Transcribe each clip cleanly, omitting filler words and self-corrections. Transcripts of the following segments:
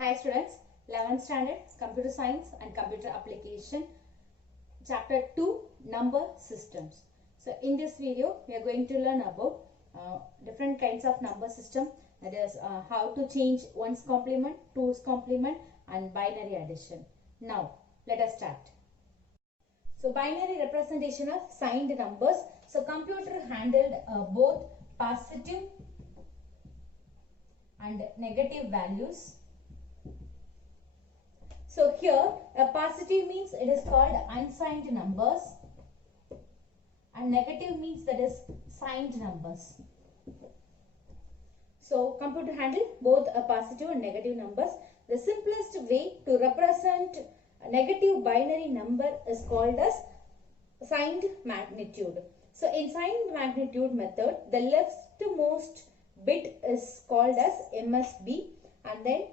Hi students, 11th standard Computer Science and Computer Application, Chapter 2, Number Systems. So in this video, we are going to learn about different kinds of number system, that is how to change ones complement, twos complement and binary addition. Now, let us start. So binary representation of signed numbers. So computer handled both positive and negative values. So here a positive means it is called unsigned numbers and negative means that is signed numbers. So computer handle both a positive and negative numbers. The simplest way to represent a negative binary number is called as signed magnitude. So in signed magnitude method, the leftmost bit is called as MSB and then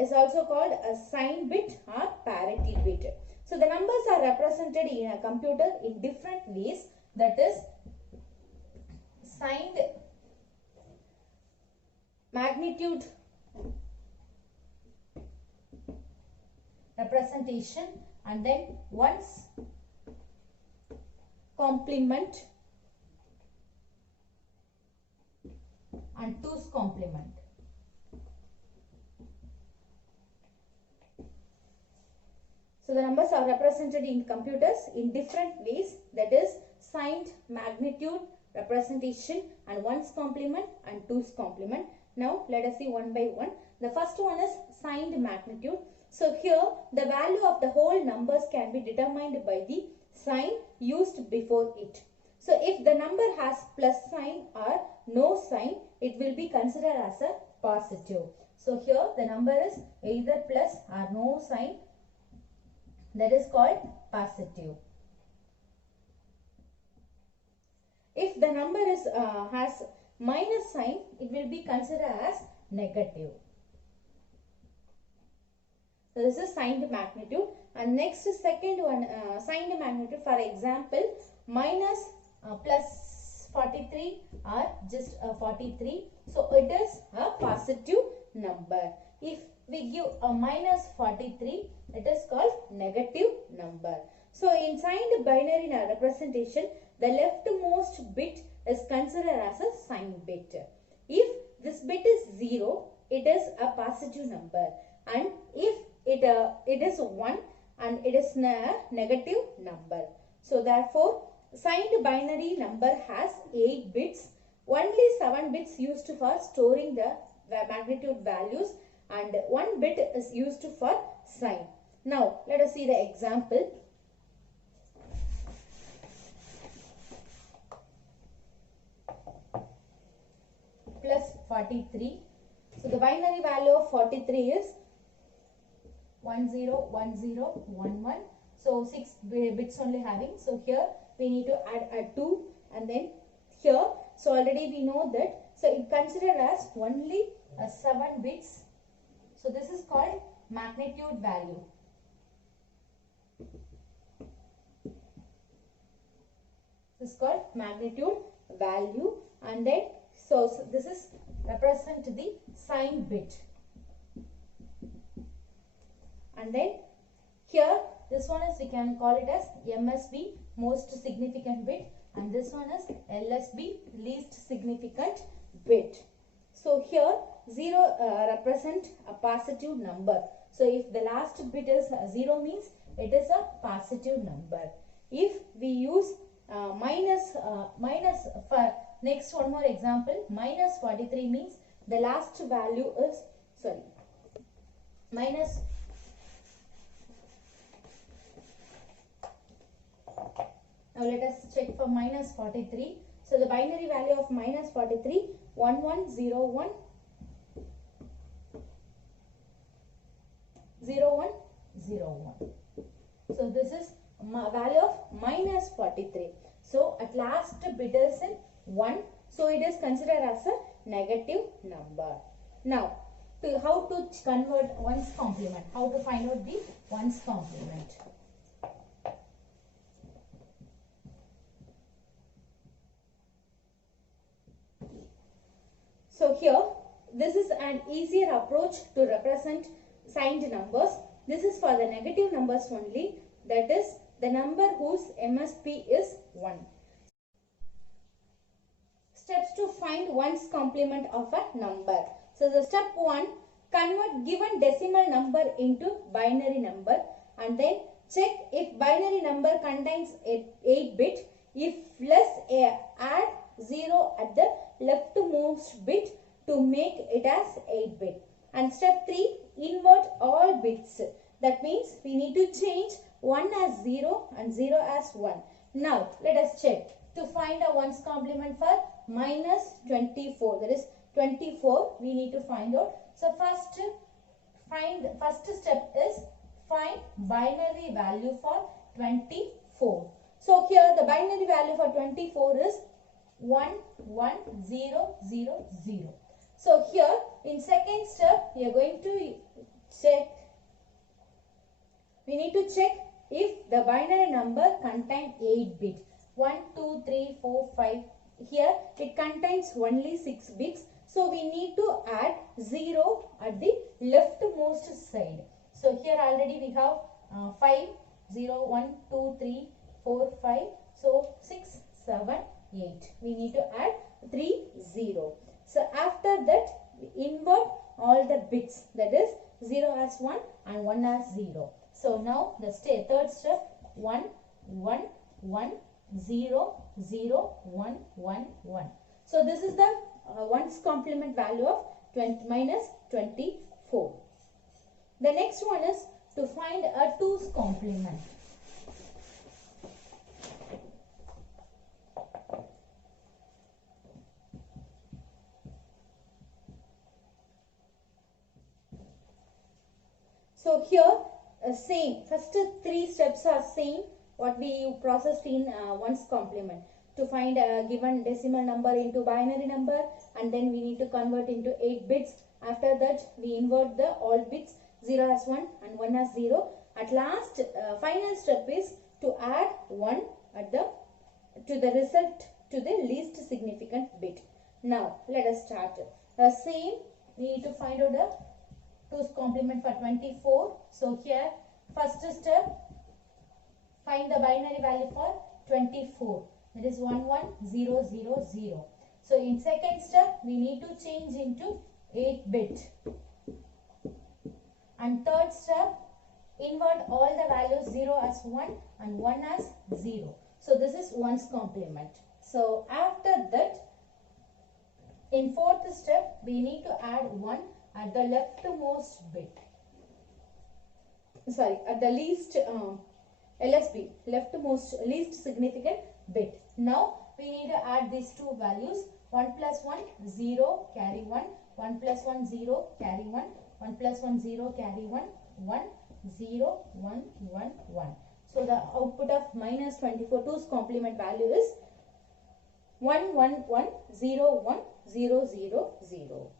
is also called a sign bit or parity bit. So the numbers are represented in a computer in different ways, that is signed magnitude representation and then ones complement and twos complement. So the numbers are represented in computers in different ways, that is signed magnitude representation and ones complement and twos complement. Now let us see one by one. The first one is signed magnitude. So here the value of the whole numbers can be determined by the sign used before it. So if the number has plus sign or no sign, it will be considered as a positive. So here the number is either plus or no sign, that is called positive. If the number is has minus sign, it will be considered as negative. So this is signed magnitude. And next second one, signed magnitude, for example minus plus 43 or just 43. So it is a positive number. If we give a minus 43, it is called negative number. So in signed binary representation, the leftmost bit is considered as a sign bit. If this bit is 0, it is a positive number, and if it is 1 and it is a negative number. So therefore signed binary number has 8 bits, only 7 bits used for storing the magnitude values and 1 bit is used for sign. Now let us see the example. Plus 43. So the binary value of 43 is 101011. So 6 bits only having. So here we need to add a 2 and then here. So already we know that. So it considered as only 7 bits. So this is called magnitude value. This is called magnitude value, and then so this is represent the sign bit. And then here this one is, we can call it as MSB, most significant bit, and this one is LSB, least significant bit. So here 0 represent a positive number. So if the last bit is 0 means it is a positive number. If we use minus for next one more example, minus 43 means the last value is minus. Now let us check for minus 43. So the binary value of minus 43, 1101 0101. So this is value of minus 43. So at last bit is in 1. So it is considered as a negative number. Now how to convert ones complement, how to find out the ones complement. So here this is an easier approach to represent signed numbers. This is for the negative numbers only, that is the number whose MSB is 1. Steps to find ones complement of a number. So the step 1, convert given decimal number into binary number, and then check if binary number contains 8 bit. If less, add 0 at the leftmost bit to make it as 8 bit. And step 3, invert all bits. That means we need to change 1 as 0 and 0 as 1. Now let us check to find a ones complement for minus 24. That is 24 we need to find out. So first step is find binary value for 24. So here the binary value for 24 is 1 1 0 0 0. So here in second step we are going to check. We need to check if the binary number contains 8 bits. 1 2 3 4 5. Here it contains only 6 bits. So we need to add 0 at the leftmost side. So here already we have 5 0 1 2 3 4 5. So 6 7 8. We need to add 3 0. So after that we invert all the bits, that is 0 as 1 and 1 as 0. So now the third step, 1 1 1 0 0 1 1 1. So this is the ones complement value of minus 24. The next one is to find a twos complement. So here same, first 3 steps are same what we processed in ones complement. To find a given decimal number into binary number, and then we need to convert into 8 bits. After that we invert the all bits, 0 as 1 and 1 as 0. At last final step is to add 1 at to the result to the least significant bit. Now let us start. Same, we need to find out the twos complement for 24. So here first step, find the binary value for 24. That is 1 1 0 0 0. So in second step we need to change into 8 bit. And third step, invert all the values, 0 as 1 and 1 as 0. So this is ones complement. So after that, in fourth step we need to add 1 at the leftmost bit. Sorry, at the least LSB, least significant bit. Now we need to add these two values, 1 plus 1 0 carry 1, 1 plus 1 0 carry 1, 1 plus 1 0 carry 1, 1 0 1 1 1. So the output of minus 24 twos complement value is 1 1 1 0 1 0 0 0.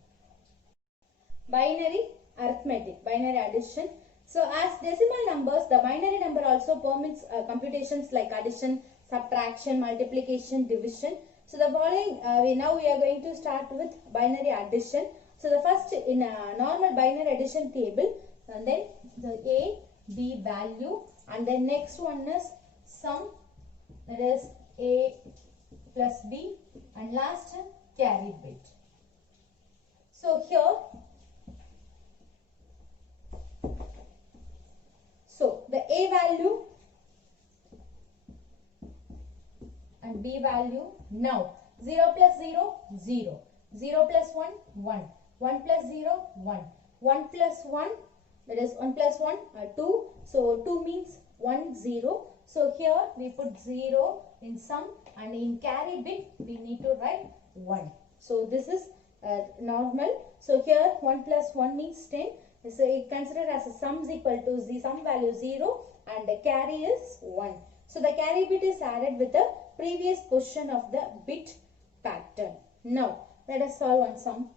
Binary arithmetic, binary addition. So as decimal numbers, the binary number also permits computations like addition, subtraction, multiplication, division. So the following, now we are going to start with binary addition. So the first in a normal binary addition table, and then the A, B value, and then next one is sum, that is A plus B, and last carry bit. So here, so the A value and B value, now 0 plus 0, 0, 0 plus 1, 1, 1 plus 0, 1, 1 plus 1, that is 1 plus 1, 2, so 2 means 1, 0. So here we put 0 in sum, and in carry bit we need to write 1. So this is normal. So here 1 plus 1 means 10. So it considered as a sum is equal to the sum value 0 and the carry is 1. So the carry bit is added with the previous position of the bit pattern. Now let us solve one sum.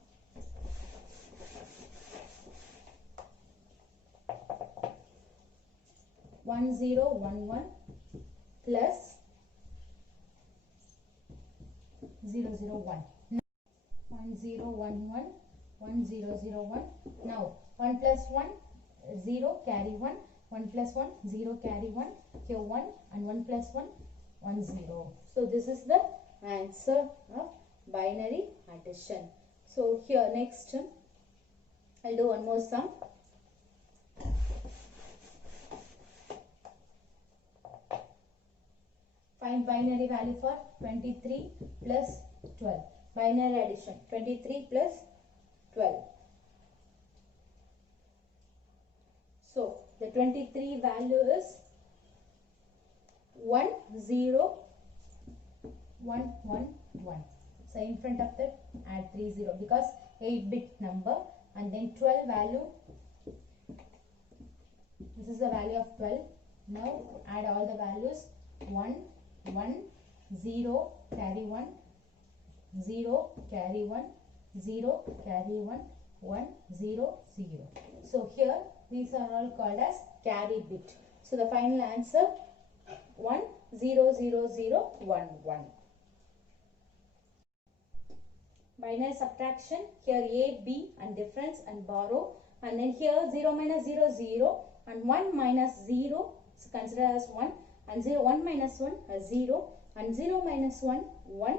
One zero one one plus 0 0 1. 1 0 1 1 1 0 0 1. Now 1 plus 1 0 carry 1, 1 plus 1, 0 carry 1, here 1 and 1 plus 1, 1 0. So this is the answer of binary addition. So here next I'll do one more sum. Find binary value for 23 plus 12. Binary addition 23 plus 12. So the 23 value is 1 0 1 1 1. So in front of that add 3 0 because 8-bit number, and then 12 value, this is the value of 12. Now add all the values 1 1 0 carry 1 0 carry 1 0 carry 1 1 0 0. So here these are all called as carry bit. So the final answer 1 0 0 0 1 1. Binary subtraction, here A, B and difference and borrow, and then here 0 minus 0 0 and 1 minus 0 is considered as 1, and 0 1 minus 1 0 and 0 minus 1 1,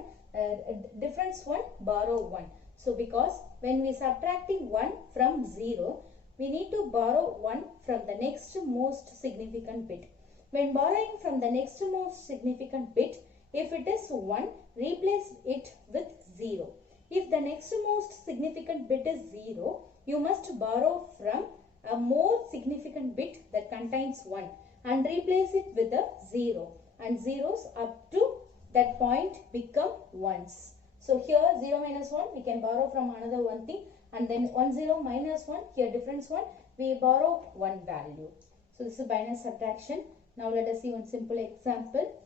difference 1 borrow 1. So because when we subtracting 1 from 0, we need to borrow 1 from the next most significant bit. When borrowing from the next most significant bit, if it is 1, replace it with 0. If the next most significant bit is 0, you must borrow from a more significant bit that contains 1 and replace it with a 0, and zeros up to that point become 1s. So here 0 minus 1 we can borrow from another one thing, and then 1 0 minus 1, here difference 1, we borrow 1 value. So this is binary subtraction. Now let us see one simple example.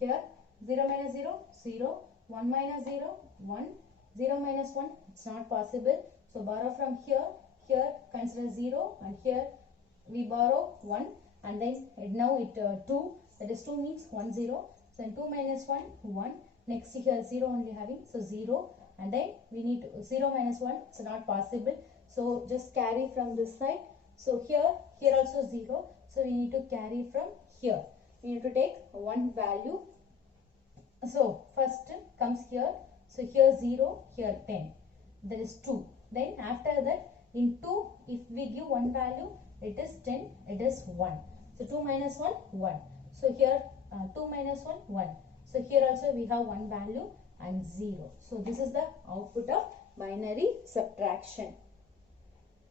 Here 0 minus 0 0, 1 minus 0 1, 0 minus 1, it's not possible. So borrow from here, here consider 0, and here we borrow 1, and then now it 2, that is 2 means 1 0. So 2 minus 1 1, next here 0 only having, so 0, and then we need 0 minus 1, it's not possible. So just carry from this side. So here also 0, so we need to carry from here. We need to take one value. So first comes here, so here 0, here 10, there is 2. Then after that in 2, if we give one value, it is 10, it is 1. So 2 minus 1 1. So here 2 minus 1 1. So here also we have one value and 0. So this is the output of binary subtraction.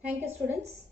Thank you students.